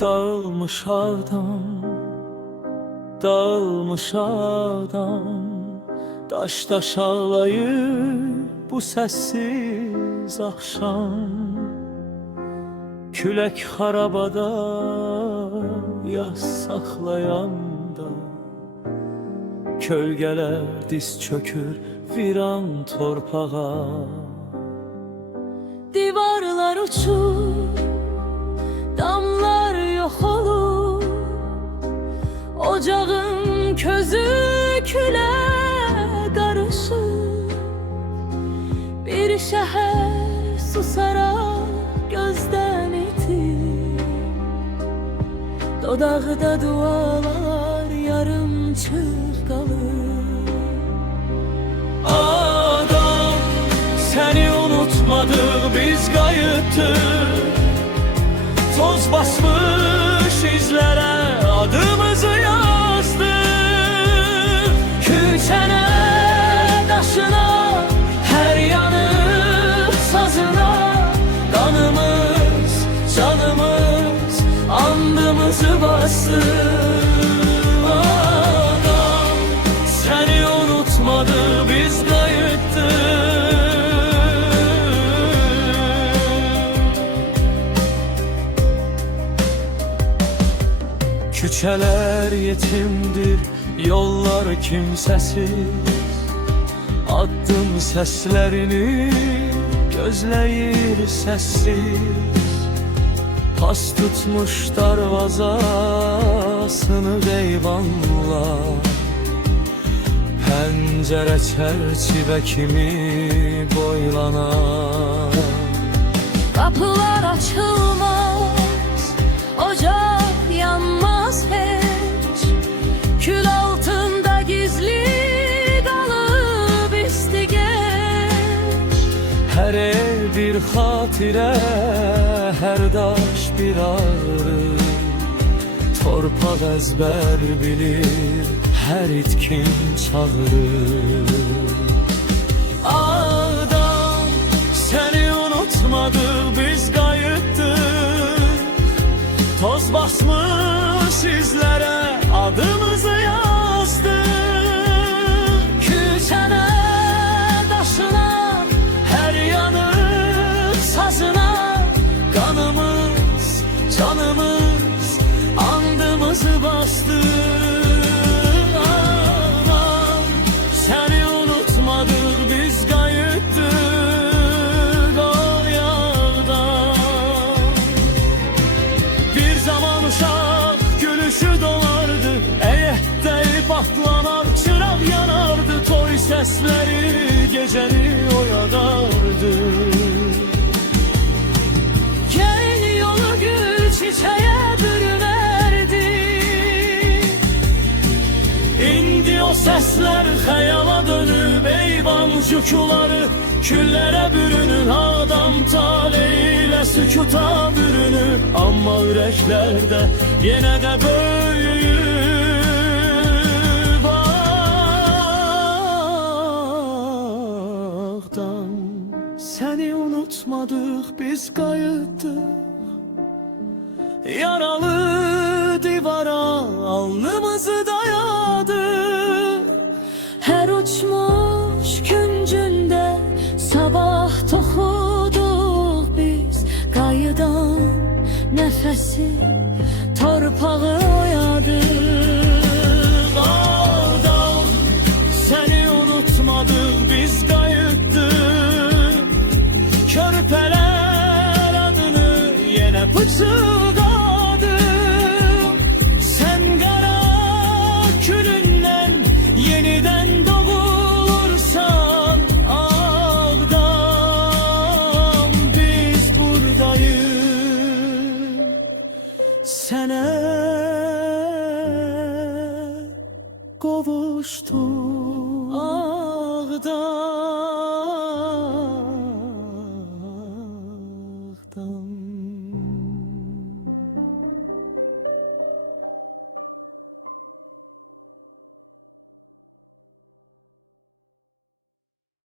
Dağılmış adam, dağılmış adam, daş daş ağlayır bu sessiz akşam. Külək xarabada, yaz saxlayanda, kölgələr diz çökür viran torpağa. Divarlar uçur, damlar yok olur, ocağın közü külə qarışır. Bir şəhər susaraq gözdən itir, dodaqda dualar yarımçıq qalır. Adam, səni unutmadık, biz qayıtdık. Toz basmış izlərə adımızı yazdık. Küçənə, daşına, hər yanı sazına, qanımız, canımız, andımızı bastık. Adam, səni unutmadık, biz qayıtdık. Küçələr yetimdir, yollar kimsəsiz. Addım səslərini gözləyir səssiz. Pas tutmuş darvazasını eyvanlar, pəncərə çərçivə kimi boylanar. Kapılar açılmaz, ocak yanmaz hiç, kül altında gizli kalıp isti geç. Her ev bir xatirə, her daş bir ağrı. Torpaq əzbər bilir, her itkin çağırır. Ağdam, səni unutmadık, biz qayıtdık. Toz basmış izlərə adımızı yazdık. Küçənə, daşına, hər yanı sazına, qanımız, canımız, andımızı bastık. Ağlam, səni unutmadık, biz qayıtdık o yağdan. Bir zaman uşaq gülüşü dolardı, əyətdə patlanar, çıraq yanardı, toy səsləri gecəni oyadardı. Gel yolu gül çiçeğe bürünerdi. İndi o səslər xəyala dönüb, eyvan jukuları küllərə bürünür. Adam taleyilə sükuta bürünür, amma ürəklərdə yenə də böyüyüb Ağdam. Səni unutmadık, biz qayıtdık. Yaralı divara alnımızı dayadık. Her uçmuş küncünde sabah toxuduq biz, qayıdan nəfəsi torpağı oyadık. Ağdam, səni unutmadık, biz qayıtdık. Körpələr adını yenə pıçıldadım. Sen qara külündən yenidən doğulursan Ağdam, biz buradayız. Sənə qovuştuk Ağdam.